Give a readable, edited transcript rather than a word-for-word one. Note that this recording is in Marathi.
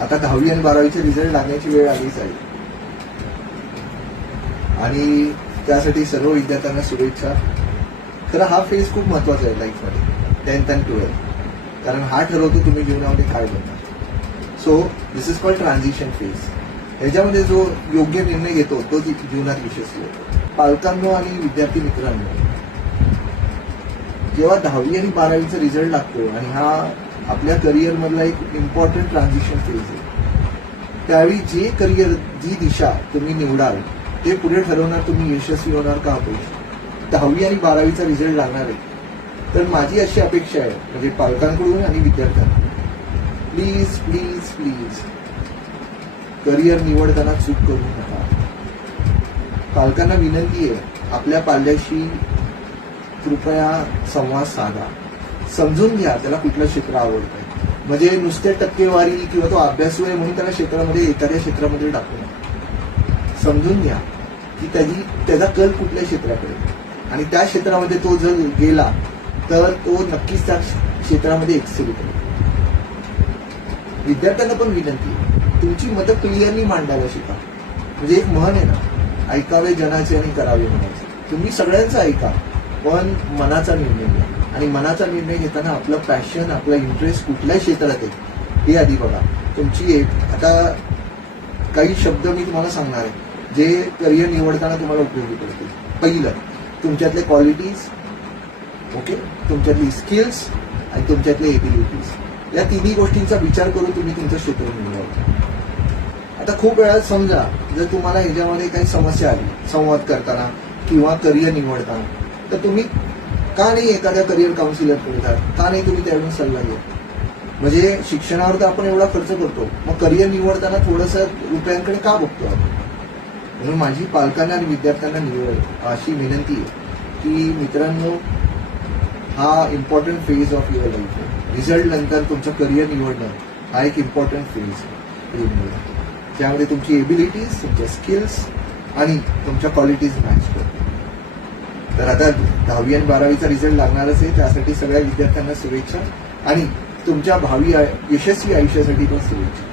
आता 10वी आणि 12वीचे रिझल्ट लागण्याची वेळ आलीच आहे आणि त्यासाठी सर्व विद्यार्थ्यांना शुभेच्छा. तर हा फेज खूप महत्वाचा आहे लाईफमध्ये, 10th आणि 12th, कारण हा ठरवतो तुम्ही जीवनामध्ये काय बनणार. So this is called transition phase. ह्याच्यामध्ये जो योग्य निर्णय घेतो तो जीवनात यशस्वी होतो. पालकांनो आणि विद्यार्थी मित्रांनो, जेव्हा 10वी आणि 12वीचा रिझल्ट लागतो आणि हा आपल्या करिअरमधला एक इम्पॉर्टंट ट्रान्झिशन फेज आहे, त्यावेळी जे करिअर, जी दिशा तुम्ही निवडाल ते पुढे ठरवणार तुम्ही यशस्वी होणार का अपयशी. 10वी आणि 12वीचा रिझल्ट लागणार आहे, तर माझी अशी अपेक्षा आहे म्हणजे पालकांकडून आणि विद्यार्थ्यांकडून, प्लीज प्लीज प्लीज करिअर निवडताना चूक करू नका. पालकांना विनंती आहे, आपल्या पाल्याशी कृपया संवाद साधा, समजून घ्या त्याला कुठलं क्षेत्र आवडतंय. म्हणजे नुसते टक्केवारी किंवा तो अभ्यासू आहे म्हणून त्याला क्षेत्रामध्ये, एखाद्या क्षेत्रामध्ये टाकू नका. समजून घ्या की त्याचा कल कुठल्या क्षेत्राकडे आणि त्या क्षेत्रामध्ये तो जर गेला तर तो नक्कीच त्या क्षेत्रामध्ये एक्सेल करेल. विद्यार्थ्यांना पण विनंती आहे, तुमची मतं क्लिअरली मांडायला शिका. म्हणजे एक म्हण आहे ना, ऐकावे जनाचे आणि करावे मनाचे. तुम्ही सगळ्यांचं ऐका, पण मनाचा निर्णय घ्या. आणि मनाचा निर्णय घेताना आपलं पॅशन, आपला इंटरेस्ट कुठल्या क्षेत्रात आहे हे आधी बघा. तुमची एक आता काही शब्द मी तुम्हाला सांगणार आहे जे करिअर निवडताना तुम्हाला उपयोगी पडतील. पहिलं, तुमच्यातले क्वालिटीज, ओके, तुमच्यातली स्किल्स आणि तुमच्यातले एबिलिटीज, या तिन्ही गोष्टींचा विचार करून तुम्ही तुमचं क्षेत्र निवडावं. आता खूप वेळा समजा जर तुम्हाला ह्याच्यामध्ये काही समस्या आली संवाद करताना किंवा करिअर निवडताना, तर तुम्ही का नाही एखाद्या करिअर काउन्सिलरकडे जा, का नाही तुम्ही त्यावेळी सल्ला घ्या. म्हणजे शिक्षणावर तर आपण एवढा खर्च करतो, मग करिअर निवडताना थोडंसं रुपयांकडे का बघतो आपण. म्हणून माझी पालकांना आणि विद्यार्थ्यांना अशी विनंती आहे की मित्रांनो, हा important phase of your life आहे. रिझल्ट नंतर तुमचं करिअर निवडणं हा एक इम्पॉर्टंट फेज आहे, ज्यामध्ये तुमची एबिलिटीज, तुमच्या स्किल्स आणि तुमच्या क्वालिटीज मॅच करतात. तर आता 10वी आणि 12वीचा रिझल्ट लागणारच आहे, त्यासाठी सगळ्या विद्यार्थ्यांना शुभेच्छा आणि तुमच्या भावी यशस्वी आयुष्यासाठी पण शुभेच्छा.